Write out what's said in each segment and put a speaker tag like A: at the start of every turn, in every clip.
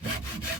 A: Thank you.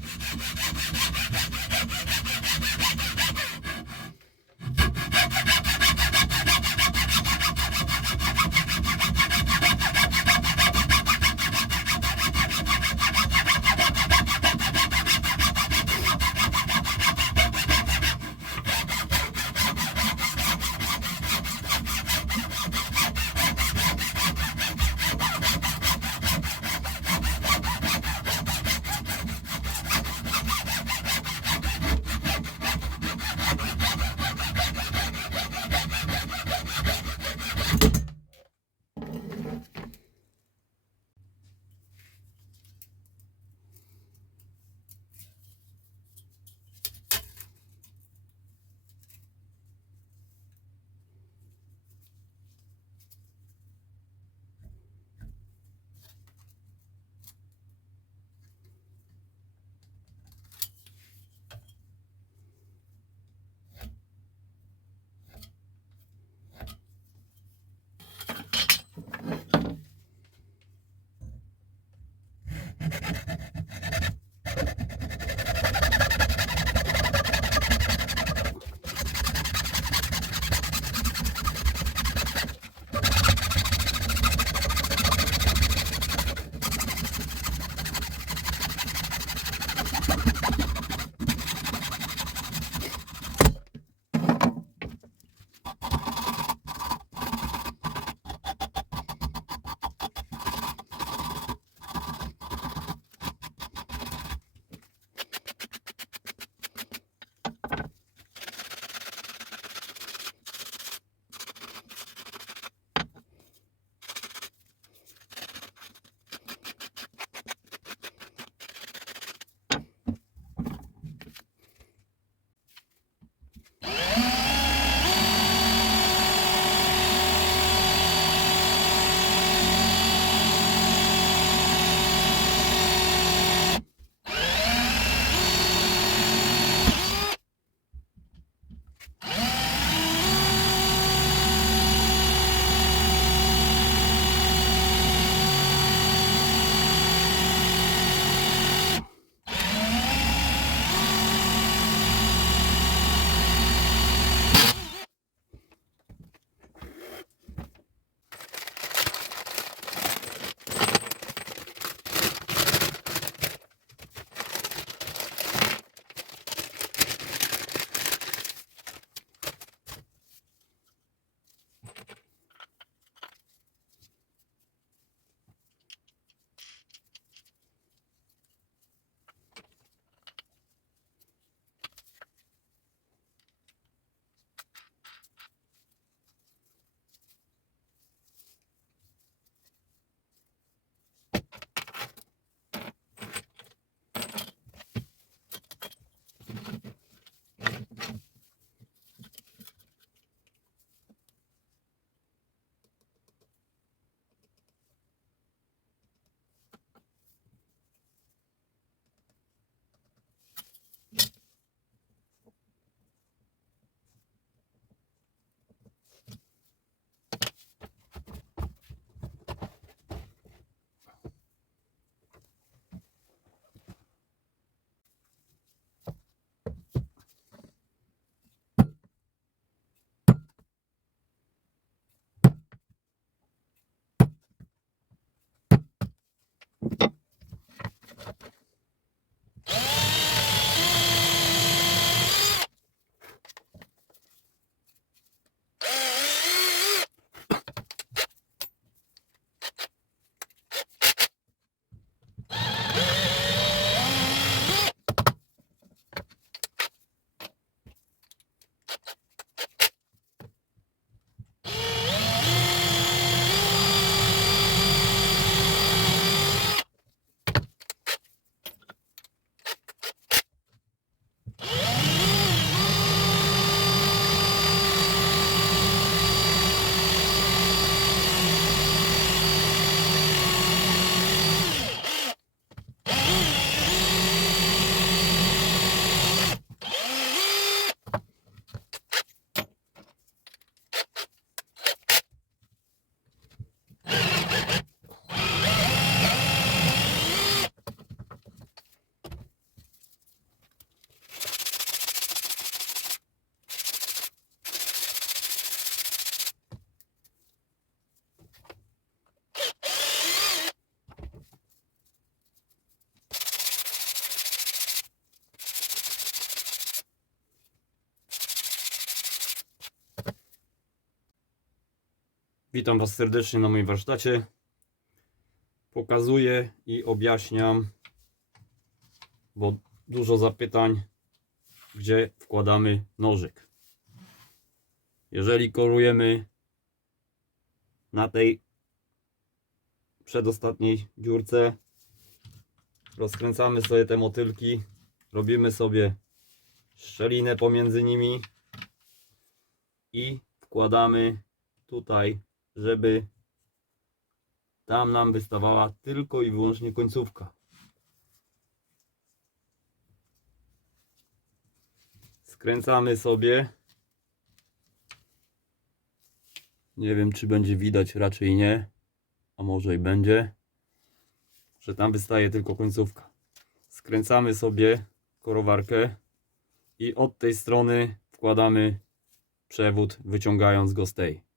A: Witam Was serdecznie na moim warsztacie. Pokazuję i objaśniam, bo dużo zapytań, gdzie wkładamy nożyk. Jeżeli korujemy na tej przedostatniej dziurce, rozkręcamy sobie te motylki, robimy sobie szczelinę pomiędzy nimi i wkładamy tutaj, żeby tam nam wystawała tylko i wyłącznie końcówka. Skręcamy sobie. Nie wiem, czy będzie widać, raczej nie, a może i będzie, że tam wystaje tylko końcówka. Skręcamy sobie korowarkę i od tej strony wkładamy przewód, wyciągając go z tej.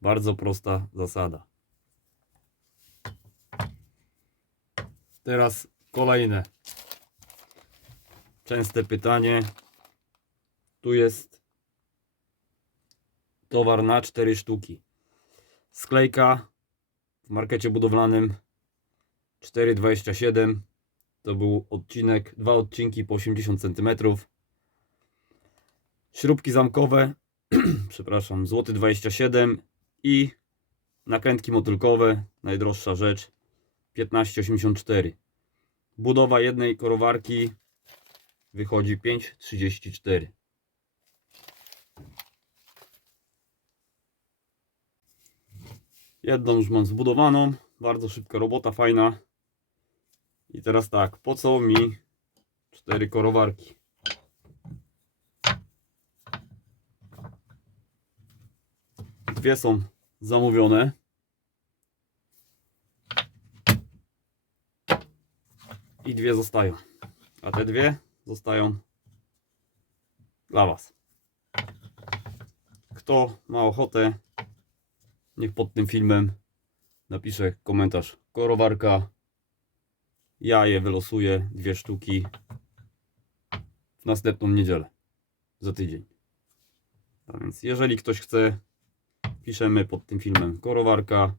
A: Bardzo prosta zasada. Teraz kolejne. Częste pytanie. Tu jest towar na 4 sztuki. Sklejka w markecie budowlanym 4,27 to był odcinek, dwa odcinki po 80 cm. Śrubki zamkowe, przepraszam, złoty 27 i nakrętki motylkowe, najdroższa rzecz 15,84. Budowa jednej korowarki wychodzi 5,34. Jedną już mam zbudowaną, bardzo szybka robota, fajna. I teraz tak, po co mi cztery korowarki? Dwie są zamówione. I dwie zostają. A te dwie zostają dla Was. Kto ma ochotę, niech pod tym filmem napisze komentarz korowarka. Ja je wylosuję, dwie sztuki w następną niedzielę, za tydzień. A więc jeżeli ktoś chce, piszemy pod tym filmem korowarka.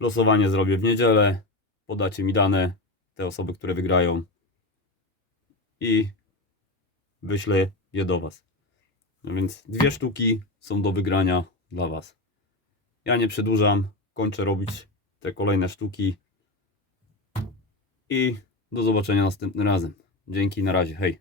A: Losowanie zrobię w niedzielę. Podacie mi dane, te osoby, które wygrają. I wyślę je do Was. No więc dwie sztuki są do wygrania dla Was. Ja nie przedłużam, kończę robić te kolejne sztuki. I do zobaczenia następnym razem. Dzięki, na razie, hej.